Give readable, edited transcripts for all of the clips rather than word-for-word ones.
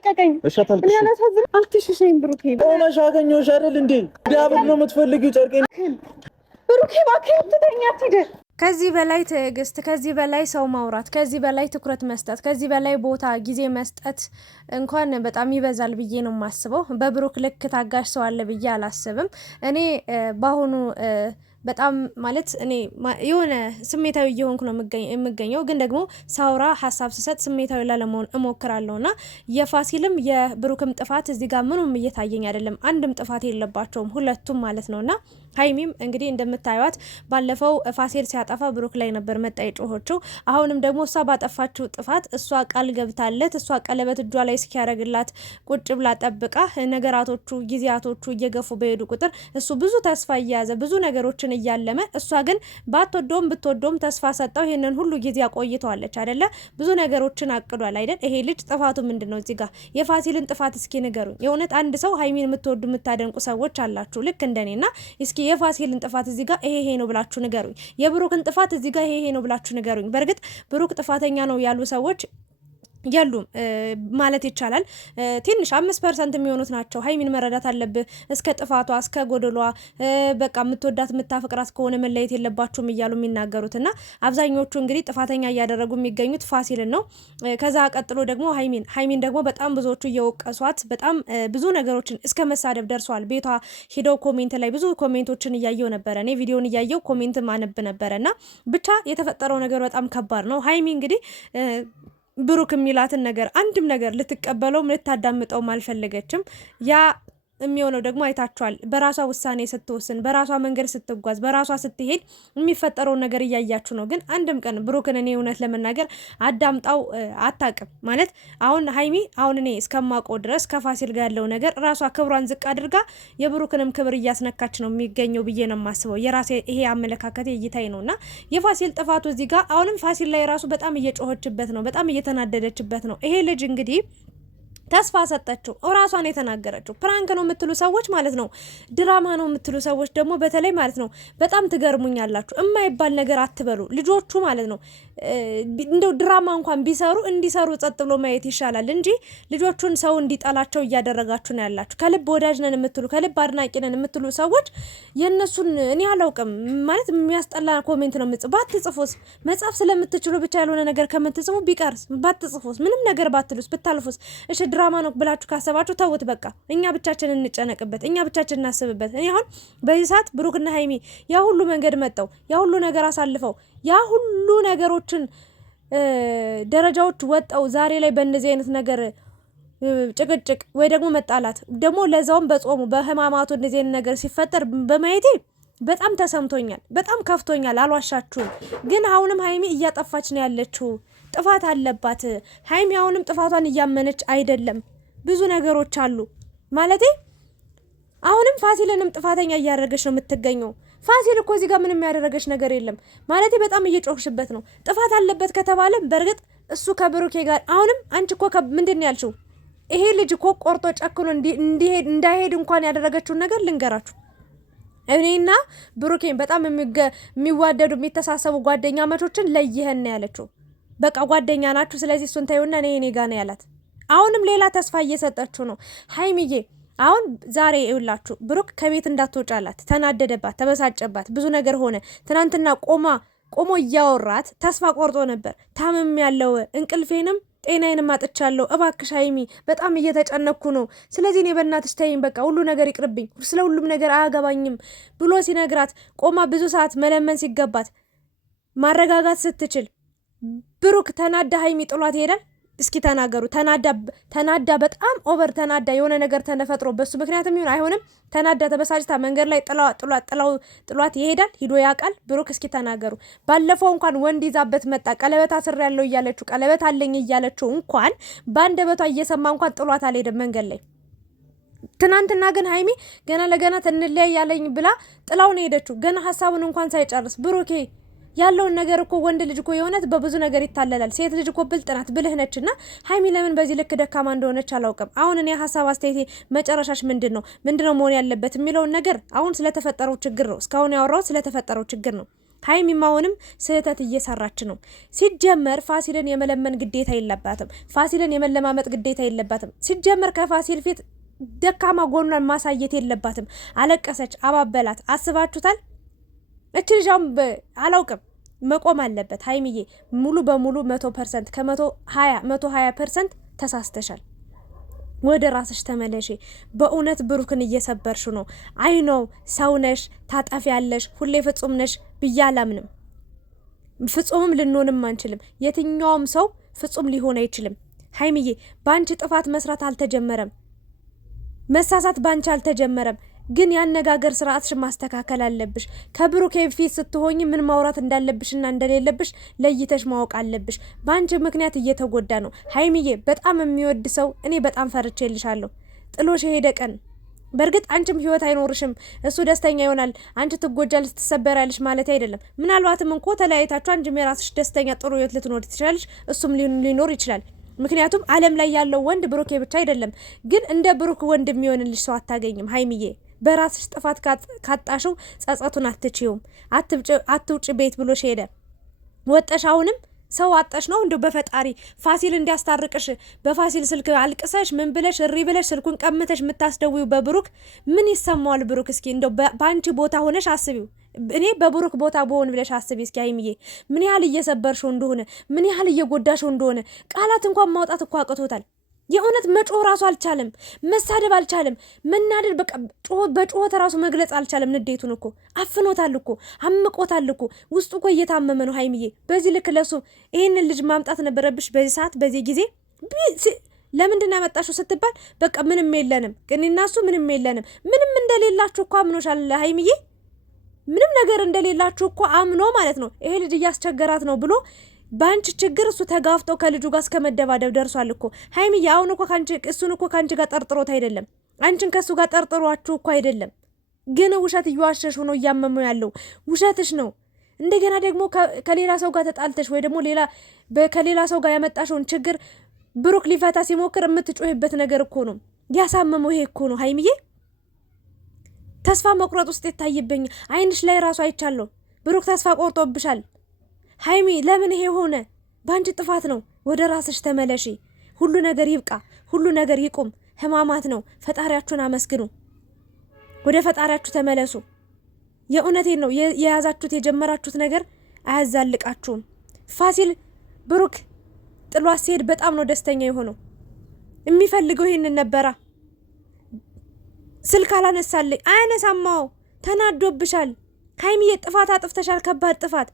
ልቀቀኝ። እኔ አላሳዝንም። አትሽሽኝ ብሩኬ። ቆመሽ አገኘሁሽ አይደል እንዴ? ዲያብል ነው የምትፈልጊው? ጨርቄን ብሩኬ እባክህ አትተኛ፣ አትሂድ። ከዚህ በላይ ትዕግስት፣ ከዚህ በላይ ሰው ማውራት፣ ከዚህ በላይ ትኩረት መስጠት፣ ከዚህ በላይ ቦታ ጊዜ መስጠት እንኳን በጣም ይበዛል ብዬ ነው የማስበው። በብሩክ ልክ ታጋሽ ሰው አለ ብዬ አላስብም። እኔ በአሁኑ በጣም ማለት እኔ የሆነ ስሜታዊ እየሆንኩ ነው የምገኘው። ግን ደግሞ ሳውራ ሀሳብ ስሰጥ ስሜታዊ ላለመሆን እሞክራለሁና የፋሲልም የብሩክም ጥፋት እዚህ ጋር ምንም እየታየኝ አይደለም። አንድም ጥፋት የለባቸውም ሁለቱም ማለት ነውና ሀይሚም እንግዲህ እንደምታዩት ባለፈው ፋሲል ሲያጠፋ ብሩክ ላይ ነበር መጣ የጮሆችው። አሁንም ደግሞ እሷ ባጠፋችው ጥፋት እሷ ቃል ገብታለት እሷ ቀለበት እጇ ላይ እስኪያደርግላት ቁጭ ብላ ጠብቃ ነገራቶቹ ጊዜያቶቹ እየገፉ በሄዱ ቁጥር እሱ ብዙ ተስፋ እየያዘ ብዙ ነገሮችን እያለመ እሷ ግን ባትወደውም ብትወደውም ተስፋ ሰጣው። ይሄንን ሁሉ ጊዜ አቆይተዋለች አይደለ? ብዙ ነገሮችን አቅዷል አይደል? ይሄ ልጅ ጥፋቱ ምንድነው? እዚህ ጋር የፋሲልን ጥፋት እስኪ ንገሩኝ። የእውነት አንድ ሰው ሀይሚን የምትወዱ የምታደንቁ ሰዎች አላችሁ ልክ እንደኔና እስኪ የፋሲልን ጥፋት እዚህ ጋር ይሄ ነው ብላችሁ ንገሩኝ። የብሩክን ጥፋት እዚህ ጋር ይሄ ነው ብላችሁ ንገሩኝ። በእርግጥ ብሩክ ጥፋተኛ ነው ያሉ ሰዎች የሉም ማለት ይቻላል። ትንሽ 5% የሚሆኑት ናቸው። ሀይሚን መረዳት አለብህ እስከ ጥፋቷ እስከ ጎደሏ በቃ የምትወዳት የምታፈቅራት ከሆነ መለየት የለባችሁም እያሉ የሚናገሩትና አብዛኞቹ እንግዲህ ጥፋተኛ እያደረጉ የሚገኙት ፋሲልን ነው። ከዛ ቀጥሎ ደግሞ ሀይሚን ደግሞ በጣም ብዙዎቹ እየወቀሷት በጣም ብዙ ነገሮችን እስከ መሳደብ ደርሰዋል። ቤቷ ሂደው ኮሜንት ላይ ብዙ ኮሜንቶችን እያየው ነበረ። እኔ ቪዲዮን እያየው ኮሜንት ማነብ ነበረና ብቻ የተፈጠረው ነገር በጣም ከባድ ነው። ሀይሚ እንግዲህ ብሩክ የሚላትን ነገር አንድም ነገር ልትቀበለውም ልታዳምጠውም አልፈለገችም። ያ የሚሆነው ደግሞ አይታችኋል። በራሷ ውሳኔ ስትወስን፣ በራሷ መንገድ ስትጓዝ፣ በራሷ ስትሄድ የሚፈጠረውን ነገር እያያችሁ ነው። ግን አንድም ቀን ብሩክን እኔ እውነት ለመናገር አዳምጣው አታውቅም። ማለት አሁን ሀይሚ አሁን እኔ እስከማውቀው ድረስ ከፋሲል ጋር ያለው ነገር ራሷ ክብሯን ዝቅ አድርጋ የብሩክንም ክብር እያስነካች ነው የሚገኘው ብዬ ነው የማስበው። የራሴ ይሄ አመለካከቴ እይታይ ነውና የፋሲል ጥፋቱ እዚህ ጋር አሁንም ፋሲል ላይ ራሱ በጣም እየጮኸችበት ነው፣ በጣም እየተናደደችበት ነው። ይሄ ልጅ እንግዲህ ተስፋ ሰጠችው። እራሷን የተናገረችው ፕራንክ ነው የምትሉ ሰዎች ማለት ነው፣ ድራማ ነው የምትሉ ሰዎች ደግሞ በተለይ ማለት ነው በጣም ትገርሙኛላችሁ። የማይባል ነገር አትበሉ ልጆቹ ማለት ነው። እንደው ድራማ እንኳን ቢሰሩ እንዲሰሩ ጸጥ ብሎ ማየት ይሻላል እንጂ ልጆቹን ሰው እንዲጠላቸው እያደረጋችሁ ነው ያላችሁ። ከልብ ወዳጅ ነን የምትሉ ከልብ አድናቂ ነን የምትሉ ሰዎች የነሱን እኔ አላውቅም ማለት የሚያስጠላ ኮሜንት ነው የምጽፉ። ባትጽፉስ መጻፍ ስለምትችሉ ብቻ ያልሆነ ነገር ከምትጽፉ ቢቀርስ ባትጽፉስ ምንም ነገር ባትሉስ ብታልፉስ እሺ ድራማ ነው ብላችሁ ካሰባችሁ ተውት። በቃ እኛ ብቻችን እንጨነቅበት፣ እኛ ብቻችን እናስብበት። እኔ አሁን በዚህ ሰዓት ብሩክና ሀይሚ ያ ሁሉ መንገድ መጣው ያ ሁሉ ነገር አሳልፈው ያ ሁሉ ነገሮችን ደረጃዎች ወጣው ዛሬ ላይ በእንደዚህ አይነት ነገር ጭቅጭቅ ወይ ደግሞ መጣላት ደግሞ ለዛውም በጾሙ በህማማቱ እንደዚህ አይነት ነገር ሲፈጠር በማየቴ በጣም ተሰምቶኛል፣ በጣም ከፍቶኛል። አልዋሻችሁም። ግን አሁንም ሀይሚ እያጠፋች ነው ያለችው። ጥፋት አለባት ሀይሚ። አሁንም ጥፋቷን እያመነች አይደለም። ብዙ ነገሮች አሉ ማለቴ አሁንም ፋሲልንም ጥፋተኛ እያደረገች ነው የምትገኘው። ፋሲል እኮ እዚህ ጋር ምንም ያደረገች ነገር የለም ማለቴ በጣም እየጮህሽበት ነው። ጥፋት አለበት ከተባለ በእርግጥ እሱ ከብሩኬ ጋር አሁንም አንቺ እኮ ምንድን ያልሽው ይሄ ልጅ እኮ ቆርጦ ጨክኖ እንዳይሄድ እንኳን ያደረገችውን ነገር ልንገራችሁ። እኔና ብሩኬን በጣም የሚዋደዱ የሚተሳሰቡ ጓደኛ ማቾችን ለይህን ያለችው በቃ ጓደኛ ናችሁ፣ ስለዚህ እሱን ታዩና እኔ ጋር ነው ያላት። አሁንም ሌላ ተስፋ እየሰጠችው ነው ሀይሚዬ። አሁን ዛሬ ይውላችሁ ብሩክ ከቤት እንዳትወጫላት ተናደደባት፣ ተበሳጨባት፣ ብዙ ነገር ሆነ። ትናንትና ቆሞ እያወራት ተስፋ ቆርጦ ነበር። ታምም ያለው እንቅልፌንም ጤናዬንም አጥቻለሁ፣ እባክሽ ሀይሚ በጣም እየተጨነኩ ነው፣ ስለዚህ እኔ በእናትሽ ተይኝ፣ በቃ ሁሉ ነገር ይቅርብኝ፣ ስለ ሁሉም ነገር አያገባኝም ብሎ ሲነግራት ቆማ ብዙ ሰዓት መለመን ሲገባት ማረጋጋት ስትችል ብሩክ ተናዳ ሀይሚ ጥሏት ይሄዳል። እስኪ ተናገሩ። ተናዳ በጣም ኦቨር ተናዳ የሆነ ነገር ተነፈጥሮ በሱ ምክንያትም ይሁን አይሆንም ተናዳ ተበሳጭታ መንገድ ላይ ጥሏት ይሄዳል። ሂዶ ያውቃል ብሩክ። እስኪ ተናገሩ። ባለፈው እንኳን ወንድ ይዛበት መጣ። ቀለበት አስር ያለው እያለችው ቀለበት አለኝ እያለችው እንኳን በአንደበቷ እየሰማ እንኳን ጥሏት አልሄደም መንገድ ላይ። ትናንትና ግን ሀይሚ ገና ለገና እንለያይ ያለኝ ብላ ጥላው ነው ሄደችው። ገና ሀሳቡን እንኳን ሳይጨርስ ብሩኬ ያለውን ነገር እኮ ወንድ ልጅ እኮ የሆነት በብዙ ነገር ይታለላል። ሴት ልጅ እኮ ብልጥ ናት፣ ብልህ ነችና ሀይሚ ለምን በዚህ ልክ ደካማ እንደሆነች አላውቅም። አሁን እኔ ሀሳብ አስተያየቴ መጨረሻሽ ምንድነው መሆን ያለበት የሚለውን ነገር አሁን ስለተፈጠረው ችግር ነው። እስካሁን ያወራው ስለተፈጠረው ችግር ነው። ሀይሚማውንም ስህተት እየሰራች ነው። ሲጀመር ፋሲልን የመለመን ግዴታ የለባትም። ፋሲልን የመለማመጥ ግዴታ የለባትም። ሲጀመር ከፋሲል ፊት ደካማ ጎኗን ማሳየት የለባትም። አለቀሰች፣ አባበላት። አስባችሁታል? እቺ ልጅም አላውቅም መቆም አለበት። ሀይሚዬ ሙሉ በሙሉ 100% ከ120% ተሳስተሻል። ወደ ራስሽ ተመለሺ። በእውነት ብሩክን እየሰበርሽ ነው። አይ ነው ሰው ነሽ፣ ታጠፊያለሽ፣ ሁሌ ፍጹም ነሽ ብዬ አላምንም። ፍጹምም ልንሆንም አንችልም። የትኛውም ሰው ፍጹም ሊሆን አይችልም። ሀይሚዬ ባንቺ ጥፋት መስራት አልተጀመረም፣ መሳሳት ባንቺ አልተጀመረም። ግን ያነጋገር ስርዓትሽ ማስተካከል አለብሽ። ከብሩክ ፊት ስትሆኝ ምን ማውራት እንዳለብሽና እንደሌለብሽ ለይተሽ ማወቅ አለብሽ። ባንቺ ምክንያት እየተጎዳ ነው። ሀይሚዬ በጣም የሚወድ ሰው እኔ በጣም ፈርቼልሻለሁ። ጥሎሽ የሄደ ቀን በእርግጥ አንቺም ህይወት አይኖርሽም፣ እሱ ደስተኛ ይሆናል፣ አንቺ ትጎጃለሽ፣ ትሰበራለሽ ማለት አይደለም። ምናልባትም እንኮ ተለያይታችሁ አንቺም የራስሽ ደስተኛ ጥሩ ህይወት ልትኖር ትችላለሽ፣ እሱም ሊኖር ይችላል። ምክንያቱም ዓለም ላይ ያለው ወንድ ብሩክ ብቻ አይደለም። ግን እንደ ብሩክ ወንድ የሚሆንልሽ ሰው አታገኝም ሀይሚዬ። በራስሽ ጥፋት ካጣሽው ጸጸቱን አትችይውም። አትውጭ ቤት ብሎሽ ሄደ ወጠሽ አሁንም ሰው አጣሽ ነው። እንደው በፈጣሪ ፋሲል እንዲያስታርቅሽ በፋሲል ስልክ አልቅሰሽ ምን ብለሽ እሪ ብለሽ ስልኩን ቀምተሽ የምታስደውዩ በብሩክ ምን ይሰማዋል ብሩክ? እስኪ እንደው በአንቺ ቦታ ሆነሽ አስቢው። እኔ በብሩክ ቦታ በሆን ብለሽ አስቢ እስኪ ሀይሚዬ፣ ምን ያህል እየሰበርሽው እንደሆነ፣ ምን ያህል እየጎዳሽው እንደሆነ። ቃላት እንኳን ማውጣት እኮ አቅቶታል። የእውነት መጮህ ራሱ አልቻለም፣ መሳደብ አልቻለም፣ መናደድ በቃ በጮህ ራሱ መግለጽ አልቻለም። ንዴቱን እኮ አፍኖታል እኮ አምቆታል እኮ ውስጡ እኮ እየታመመ ነው። ሀይሚዬ በዚህ ልክ ለሱ ይህንን ልጅ ማምጣት ነበረብሽ በዚህ ሰዓት በዚህ ጊዜ። ለምንድን ያመጣሽው ስትባል በቃ ምንም የለንም ግን እናሱ ምንም የለንም። ምንም እንደሌላችሁ እኮ አምኖሻል ሀይሚዬ። ምንም ነገር እንደሌላችሁ እኮ አምኖ ማለት ነው ይሄ ልጅ እያስቸገራት ነው ብሎ ባንቺ ችግር እሱ ተጋፍጦ ከልጁ ጋር እስከ መደባደብ ደርሷል እኮ ሀይሚዬ። አሁን እኮ እሱን እኮ ካንቺ ጋር ጠርጥሮት አይደለም፣ አንቺን ከሱ ጋር ጠርጥሯችሁ እኮ አይደለም። ግን ውሸት እየዋሸሽ ነው፣ እያመመው ያለው ውሸትሽ ነው። እንደገና ደግሞ ከሌላ ሰው ጋር ተጣልተሽ ወይ ደግሞ ከሌላ ሰው ጋር ያመጣሽውን ችግር ብሩክ ሊፈታ ሲሞክር የምትጮህበት ነገር እኮ ነው ያሳመመው። ይሄ እኮ ነው ሀይሚዬ። ተስፋ መቁረጥ ውስጥ ይታይብኝ አይንሽ ላይ ራሱ አይቻለሁ። ብሩክ ተስፋ ቆርጦብሻል ሀይሚ። ለምን ይሄ ሆነ? ባንቺ ጥፋት ነው። ወደ ራስሽ ተመለሺ። ሁሉ ነገር ይብቃ፣ ሁሉ ነገር ይቁም። ህማማት ነው። ፈጣሪያችሁን አመስግኑ። ወደ ፈጣሪያችሁ ተመለሱ። የእውነቴን ነው። የያዛችሁት የጀመራችሁት ነገር አያዛልቃችሁም። ፋሲል ብሩክ ጥሏት ሲሄድ በጣም ነው ደስተኛ የሆነው። የሚፈልገው ይሄንን ነበራ። ስልክ አላነሳልኝ፣ አያነሳማው። ተናዶብሻል ሀይሚዬ። ጥፋት አጥፍተሻል፣ ከባድ ጥፋት።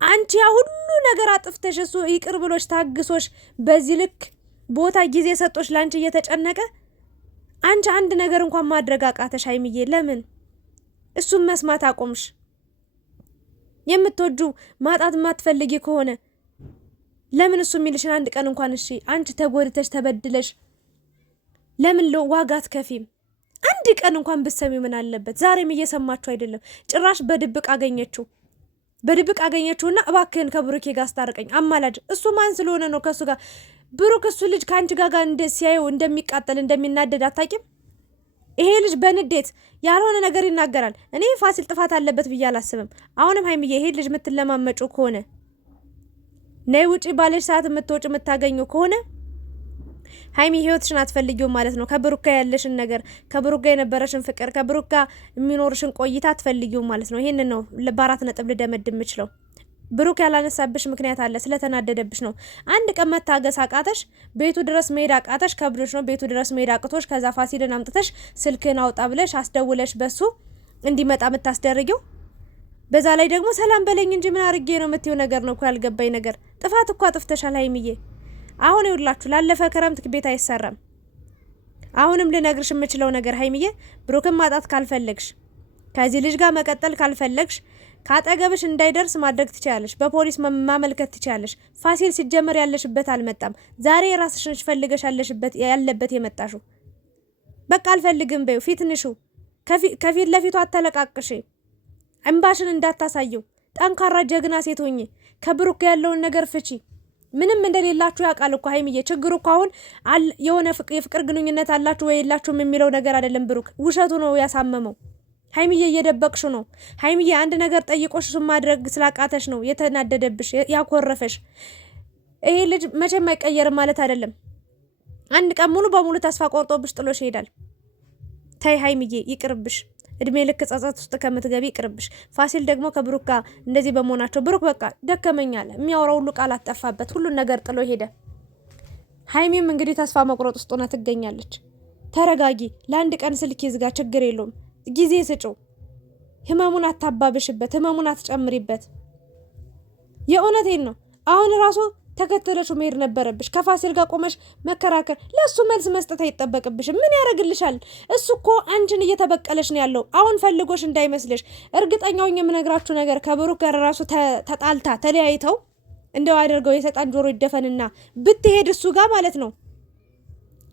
አንቺ ያ ሁሉ ነገር አጥፍተሽ እሱ ይቅር ብሎሽ ታግሶሽ በዚህ ልክ ቦታ ጊዜ ሰጦሽ ላንቺ እየተጨነቀ አንቺ አንድ ነገር እንኳን ማድረግ አቃተሽ ሀይሚዬ። ለምን እሱም መስማት አቆምሽ? የምትወጁ ማጣት ማትፈልጊ ከሆነ ለምን እሱ የሚልሽን አንድ ቀን እንኳን እሺ፣ አንቺ ተጎድተሽ ተበድለሽ ለምን ዋጋ አትከፊም? አንድ ቀን እንኳን ብትሰሚ ምን አለበት? ዛሬም እየሰማችሁ አይደለም። ጭራሽ በድብቅ አገኘችውና እባክህን ከብሩኬ ጋር አስታርቀኝ አማላጅ። እሱ ማን ስለሆነ ነው ከሱ ጋር? ብሩክ እሱ ልጅ ከአንቺ ጋር ሲያየው እንደሚቃጠል እንደሚናደድ አታውቂም? ይሄ ልጅ በንዴት ያልሆነ ነገር ይናገራል። እኔ ፋሲል ጥፋት አለበት ብዬ አላስብም። አሁንም ሀይሚዬ ይሄ ልጅ የምትለማመጩ ከሆነ ነይ ውጪ ባለሽ ሰዓት የምትወጪ የምታገኙ ከሆነ ሀይሚ ህይወትሽን አትፈልጊው ማለት ነው። ከብሩክ ጋር ያለሽን ነገር፣ ከብሩክ ጋር የነበረሽን ፍቅር፣ ከብሩክ ጋር የሚኖርሽን ቆይታ አትፈልጊው ማለት ነው። ይሄንን ነው በ4 ነጥብ ልደመድም የምችለው። ብሩክ ያላነሳብሽ ምክንያት አለ፣ ስለተናደደብሽ ነው። አንድ ቀን መታገስ አቃተሽ፣ ቤቱ ድረስ መሄድ አቃተሽ፣ ከብዶሽ ነው ቤቱ ድረስ መሄድ አቅቶሽ፣ ከዛ ፋሲልን አምጥተሽ ስልክን አውጣ ብለሽ አስደውለሽ በሱ እንዲመጣ የምታስደርጊው። በዛ ላይ ደግሞ ሰላም በለኝ እንጂ ምን አርጌ ነው የምትይው ነገር ነው እኮ ያልገባኝ ነገር። ጥፋት እኮ አጥፍተሻል ሀይሚዬ። አሁን ይውላችሁ ላለፈ ክረምት ቤት አይሰራም። አሁንም ልነግርሽ የምችለው ነገር ሀይሚዬ፣ ብሩክን ማጣት ካልፈለግሽ፣ ከዚህ ልጅ ጋር መቀጠል ካልፈለግሽ ካጠገብሽ እንዳይደርስ ማድረግ ትችያለሽ። በፖሊስ ማመልከት ትችያለሽ። ፋሲል ሲጀመር ያለሽበት አልመጣም። ዛሬ ራስሽን ፈልገሽ ያለበት የመጣሽው። በቃ አልፈልግም በይው። ፊትንሹ ከፊት ለፊቱ አተለቃቅሽ። እንባሽን እንዳታሳየው። ጠንካራ ጀግና ሴት ሆኚ። ከብሩክ ያለውን ነገር ፍቺ። ምንም እንደሌላችሁ ያውቃል እኮ ሀይሚዬ። ችግሩ እኮ አሁን የሆነ የፍቅር ግንኙነት አላችሁ ወይ የላችሁም የሚለው ነገር አይደለም። ብሩክ ውሸቱ ነው ያሳመመው። ሀይሚዬ እየደበቅሽ ነው። ሀይሚዬ አንድ ነገር ጠይቆሽ እሱን ማድረግ ስላቃተሽ ነው የተናደደብሽ ያኮረፈሽ። ይሄ ልጅ መቼም አይቀየርም ማለት አይደለም። አንድ ቀን ሙሉ በሙሉ ተስፋ ቆርጦብሽ ጥሎሽ ይሄዳል። ተይ ሀይሚዬ ይቅርብሽ። እድሜ ልክ ጸጸት ውስጥ ከምትገቢ ይቅርብሽ። ፋሲል ደግሞ ከብሩክ ጋር እንደዚህ በመሆናቸው ብሩክ በቃ ደከመኛለ። የሚያወራው ሁሉ ቃል አጠፋበት። ሁሉን ነገር ጥሎ ሄደ። ሀይሚም እንግዲህ ተስፋ መቁረጥ ውስጥ ሆና ትገኛለች። ተረጋጊ። ለአንድ ቀን ስልክ ይዝጋ፣ ችግር የለውም። ጊዜ ስጪው። ህመሙን አታባብሽበት፣ ህመሙን አትጨምሪበት። የእውነቴን ነው። አሁን ራሱ ተከተለሽው መሄድ ነበረብሽ። ከፋሲል ጋር ቆመሽ መከራከር፣ ለሱ መልስ መስጠት አይጠበቅብሽም። ምን ያደርግልሻል? እሱ እኮ አንቺን እየተበቀለሽ ነው ያለው። አሁን ፈልጎሽ እንዳይመስልሽ። እርግጠኛው የምነግራችሁ ነገር ከብሩክ ጋር ራሱ ተጣልታ ተለያይተው እንደው አድርገው የሰጣን ጆሮ ይደፈንና ብትሄድ እሱ ጋር ማለት ነው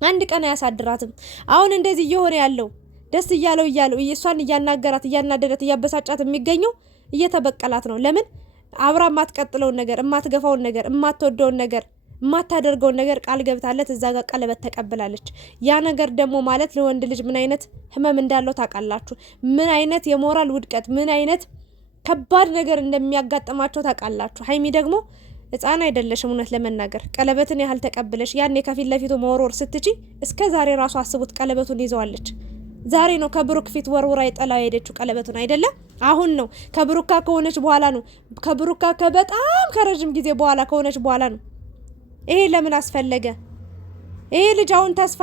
አንድ ቀን አያሳድራትም። አሁን እንደዚህ እየሆነ ያለው ደስ እያለው እሷን እያናገራት እያናደዳት እያበሳጫት የሚገኘው እየተበቀላት ነው። ለምን አብራ የማትቀጥለውን ነገር የማትገፋውን ነገር የማትወደውን ነገር የማታደርገውን ነገር ቃል ገብታለት እዛ ጋር ቀለበት ተቀብላለች። ያ ነገር ደግሞ ማለት ለወንድ ልጅ ምን አይነት ህመም እንዳለው ታውቃላችሁ። ምን አይነት የሞራል ውድቀት፣ ምን አይነት ከባድ ነገር እንደሚያጋጥማቸው ታውቃላችሁ። ሀይሚ ደግሞ ህፃን አይደለሽም። እውነት ለመናገር ቀለበትን ያህል ተቀብለሽ ያኔ ከፊት ለፊቱ መወርወር ስትቺ እስከ ዛሬ ራሱ አስቡት። ቀለበቱን ይዘዋለች። ዛሬ ነው ከብሩክ ፊት ወርውራ የጠላ ሄደችው ቀለበቱን አይደለም። አሁን ነው ከብሩካ ከሆነች በኋላ ነው። ከብሩካ ከበጣም ከረጅም ጊዜ በኋላ ከሆነች በኋላ ነው። ይሄ ለምን አስፈለገ? ይሄ ልጅ አሁን ተስፋ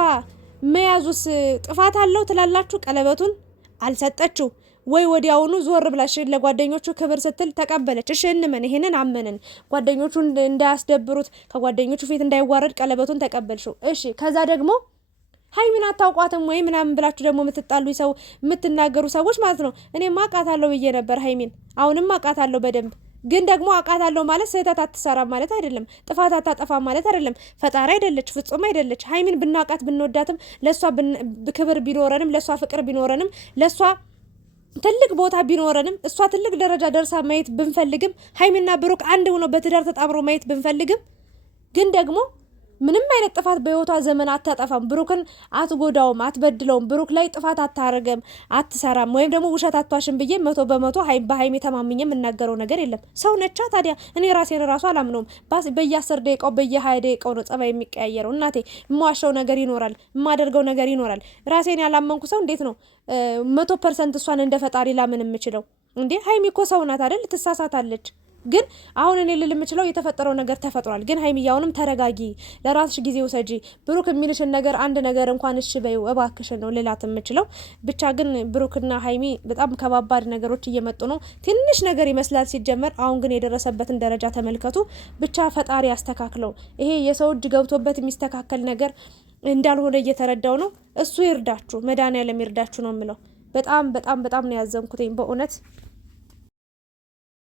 መያዙስ ጥፋት አለው ትላላችሁ? ቀለበቱን አልሰጠችው ወይ ወዲያውኑ ዞር ብላሽ ለጓደኞቹ ክብር ስትል ተቀበለች። እሺ እንመን፣ ይሄንን አመንን። ጓደኞቹ እንዳያስደብሩት ከጓደኞቹ ፊት እንዳይዋረድ ቀለበቱን ተቀበልሽው። እሺ ከዛ ደግሞ ሀይሚን አታውቋትም ወይ ምናምን ብላችሁ ደግሞ የምትጣሉ ሰው የምትናገሩ ሰዎች ማለት ነው። እኔማ አውቃታለሁ ብዬ ነበር ሀይሚን፣ አሁንም አውቃታለሁ በደንብ። ግን ደግሞ አውቃታለሁ ማለት ስህተት አትሰራም ማለት አይደለም፣ ጥፋት አታጠፋም ማለት አይደለም። ፈጣሪ አይደለች፣ ፍጹም አይደለች። ሀይሚን ብናውቃት ብንወዳትም፣ ለእሷ ክብር ቢኖረንም፣ ለእሷ ፍቅር ቢኖረንም፣ ለእሷ ትልቅ ቦታ ቢኖረንም፣ እሷ ትልቅ ደረጃ ደርሳ ማየት ብንፈልግም፣ ሀይሚና ብሩክ አንድ ሆነው በትዳር ተጣምሮ ማየት ብንፈልግም ግን ደግሞ ምንም አይነት ጥፋት በህይወቷ ዘመን አታጠፋም። ብሩክን አትጎዳውም፣ አትበድለውም። ብሩክ ላይ ጥፋት አታረገም፣ አትሰራም፣ ወይም ደግሞ ውሸት አቷሽም ብዬ 100% በሀይሚ ተማምኜ የምናገረው ነገር የለም። ሰው ነቻ ታዲያ። እኔ ራሴን ራሱ አላምነውም። በየ10 ደቂቃው በየ20 ደቂቃው ነው ጸባይ የሚቀያየረው። እናቴ የማዋሸው ነገር ይኖራል፣ የማደርገው ነገር ይኖራል። ራሴን ያላመንኩ ሰው እንዴት ነው 100% እሷን እንደ ፈጣሪ ላምን የምችለው? እንዴ ሀይሚ እኮ ሰው ናት አይደል? ትሳሳታለች። ግን አሁን እኔ ልል የምችለው የተፈጠረው ነገር ተፈጥሯል። ግን ሀይሚ አሁንም ተረጋጊ፣ ለራስሽ ጊዜ ውሰጂ። ብሩክ የሚልሽን ነገር አንድ ነገር እንኳን እሺ በይው እባክሽን ነው ልላት የምችለው። ብቻ ግን ብሩክና ሀይሚ በጣም ከባባድ ነገሮች እየመጡ ነው። ትንሽ ነገር ይመስላል ሲጀመር። አሁን ግን የደረሰበትን ደረጃ ተመልከቱ። ብቻ ፈጣሪ ያስተካክለው። ይሄ የሰው እጅ ገብቶበት የሚስተካከል ነገር እንዳልሆነ እየተረዳው ነው። እሱ ይርዳችሁ፣ መድኃኒዓለም ይርዳችሁ ነው የምለው። በጣም በጣም በጣም ነው ያዘንኩትኝ በእውነት።